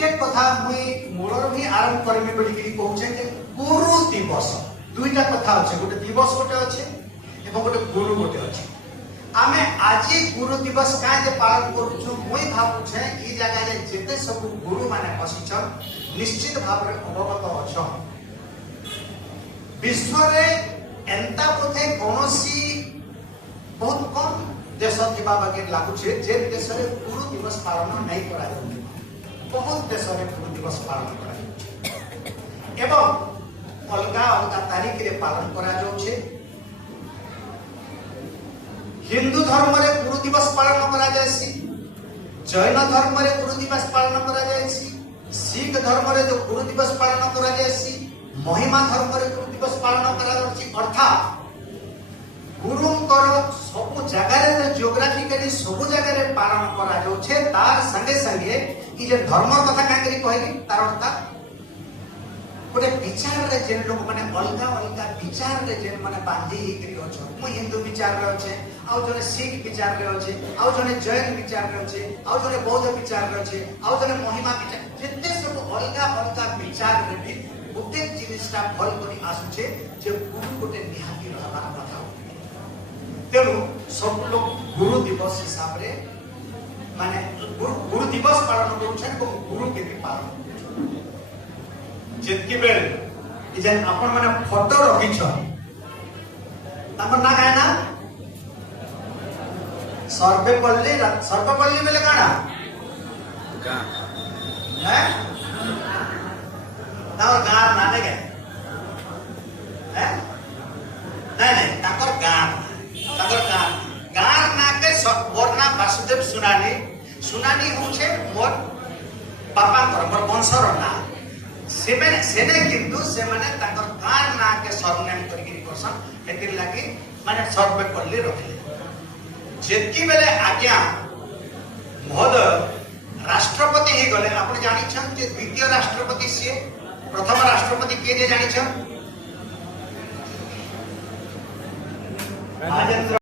गोटे कथा मुई मूलर भी आरंभ करमी बोली कि कहूचे जे गुरु दिवस दुईटा कथा अछि गोटे दिवस गोटे अछि एवं गोटे गुरु गोटे अछि आमे आज गुरु दिवस का जे पालन करूछु मुई भाबुछे ई जगह रे जेते सब गुरु माने बसिछन निश्चित भाव रे अवगत अछन विश्व रे एंता बोधे कोनोसी बहुत कम देश थिबा बाके लागुछे जे देश रे गुरु दिवस पालन नहीं करा जाय बहुत देश रे गुरु दिवस पालन करा जाय एवं अलगा अलगा तारीख रे पालन करा जाउछे हिंदू धर्म रे गुरु दिवस पालन करा जायसी जैन धर्म रे गुरु दिवस पालन करा जायसी सिख धर्म रे जो गुरु दिवस पालन करा जायसी महिमा धर्म रे गुरु दिवस पालन करा जाउछी अर्थात गुरुंकर सब जगह रे जियोग्राफिकली सब जगह रे पालन करा जाउछे तार संगे संगे ई जे धर्म कथा का करी कहली तार अर्थ गोटे विचार रे जे लोग माने अलगा अलगा विचार रे जे माने बांधी ही करी अछो मु हिंदू विचार रे अछि आउ जने सिख विचार रे अछि आउ जने जैन विचार रे अछि आउ जने बौद्ध विचार रे अछि आउ जने महिमा विचार जेते सब अलगा अलगा विचार रे भी गोटे जिनिसटा भल करी आसुछे जे गुरु गोटे निहाती रहबा कथा तेणु सब लोग गुरु दिवस हिसाब रे माने गुरु दिवस पालन करूछन को गुरु के भी पालन जितकी बेल इजन अपन माने फोटो रखिछ तमर ना काहे ना सर्वपल्ली बेले काना गा हैं तार गार ना ने के हैं नहीं ताकर गार गार ना के वर्णा वासुदेव सुनानी होछे मोर बापा मोर वंशर ना सेने किंतु से माने ताकर गार ना के सरनेम करके करसन एतिर लागि माने सर्वपल्ली रखले जेतकी बेले आज्ञा महोदय राष्ट्रपति ही गले आपण जानि छन जे द्वितीय राष्ट्रपति से प्रथम राष्ट्रपति के जे जानि छन राजेंद्र